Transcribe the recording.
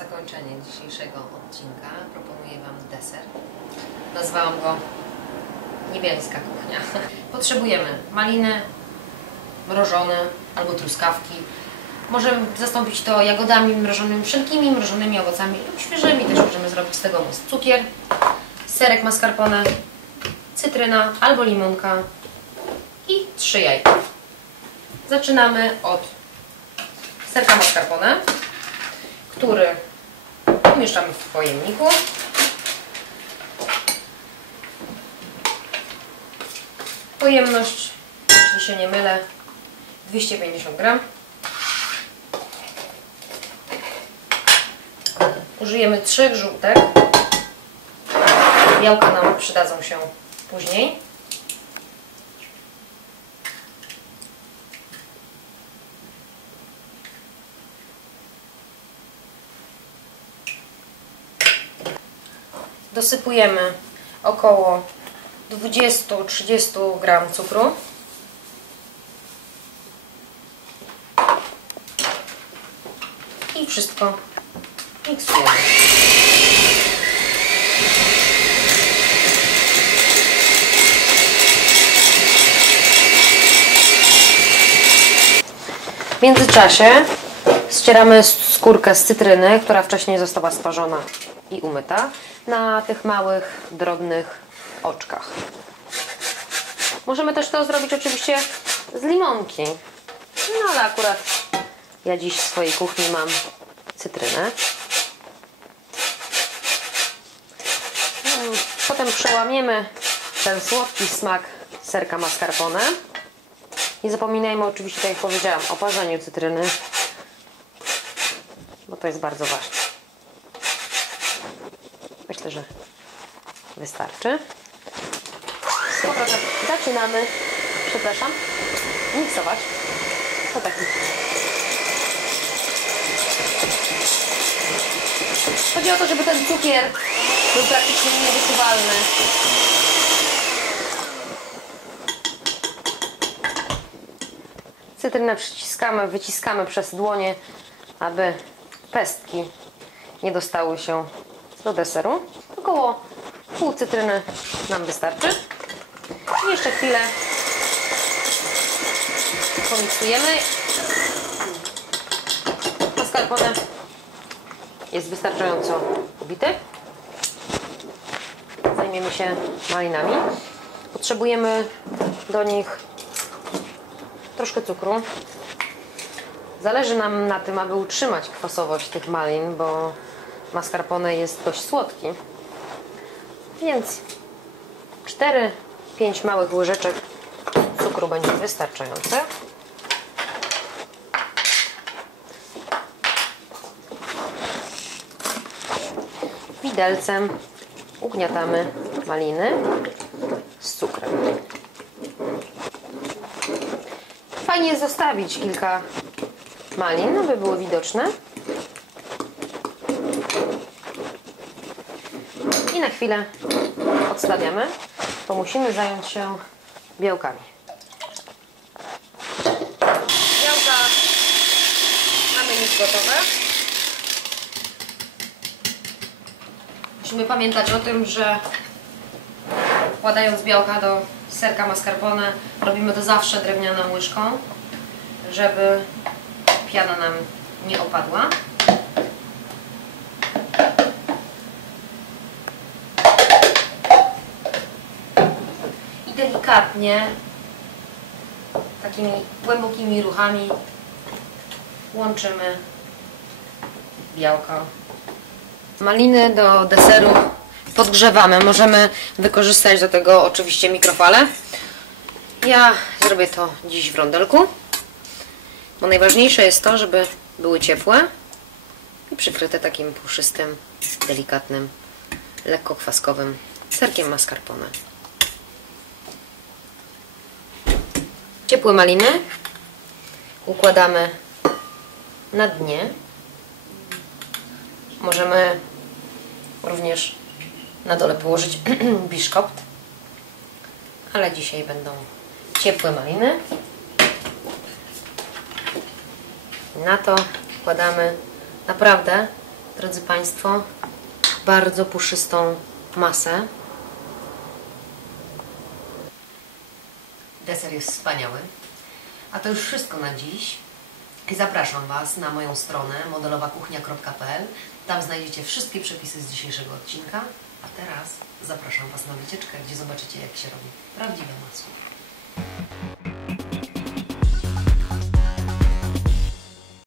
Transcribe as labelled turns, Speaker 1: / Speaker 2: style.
Speaker 1: zakończenie dzisiejszego odcinka proponuję Wam deser. Nazwałam go Niebiańska kuchnia. Potrzebujemy maliny mrożone albo truskawki. Możemy zastąpić to jagodami mrożonymi, wszelkimi mrożonymi owocami lub świeżymi też możemy zrobić z tego. Cukier, serek mascarpone, cytryna albo limonka i trzy jajka. Zaczynamy od serka mascarpone, który umieszczamy w pojemniku. Pojemność, jeśli się nie mylę, 250 gram. Użyjemy trzech żółtek. Białka nam przydadzą się później. Dosypujemy około 20-30 gram cukru. I wszystko miksujemy. W międzyczasie ścieramy skórkę z cytryny, która wcześniej została sparzona i umyta, na tych małych, drobnych oczkach. Możemy też to zrobić oczywiście z limonki, no ale akurat ja dziś w swojej kuchni mam cytrynę. Mm, Potem przełamiemy ten słodki smak serka mascarpone. Nie zapominajmy oczywiście, tak jak powiedziałam, o parzeniu cytryny, bo to jest bardzo ważne. Myślę, że wystarczy. Zaczynamy, przepraszam, miksować. To taki. Chodzi o to, żeby ten cukier był praktycznie niewyczuwalny. Cytrynę przyciskamy, wyciskamy przez dłonie, aby pestki nie dostały się do deseru. Około pół cytryny nam wystarczy. I jeszcze chwilę pomiksujemy. Mascarpone jest wystarczająco ubity. Zajmiemy się malinami. Potrzebujemy do nich troszkę cukru. Zależy nam na tym, aby utrzymać kwasowość tych malin, bo mascarpone jest dość słodki. Więc 4-5 małych łyżeczek cukru będzie wystarczające. Widelcem ugniatamy maliny z cukrem. Fajnie zostawić kilka malin, aby były widoczne. I na chwilę odstawiamy, bo musimy zająć się białkami. Białka mamy już gotowe. Musimy pamiętać o tym, że wkładając białka do serka mascarpone robimy to zawsze drewnianą łyżką, żeby piana nam nie opadła. Delikatnie, takimi głębokimi ruchami łączymy białko. Maliny do deseru podgrzewamy. Możemy wykorzystać do tego oczywiście mikrofale. Ja zrobię to dziś w rondelku, bo najważniejsze jest to, żeby były ciepłe i przykryte takim puszystym, delikatnym, lekko kwaskowym serkiem mascarpone. Ciepłe maliny układamy na dnie. Możemy również na dole położyć biszkopt, ale dzisiaj będą ciepłe maliny. Na to wkładamy naprawdę drodzy Państwo, bardzo puszystą masę. Deser jest wspaniały. A to już wszystko na dziś. Zapraszam Was na moją stronę modelowakuchnia.pl. Tam znajdziecie wszystkie przepisy z dzisiejszego odcinka. A teraz zapraszam Was na wycieczkę, gdzie zobaczycie, jak się robi prawdziwe masło.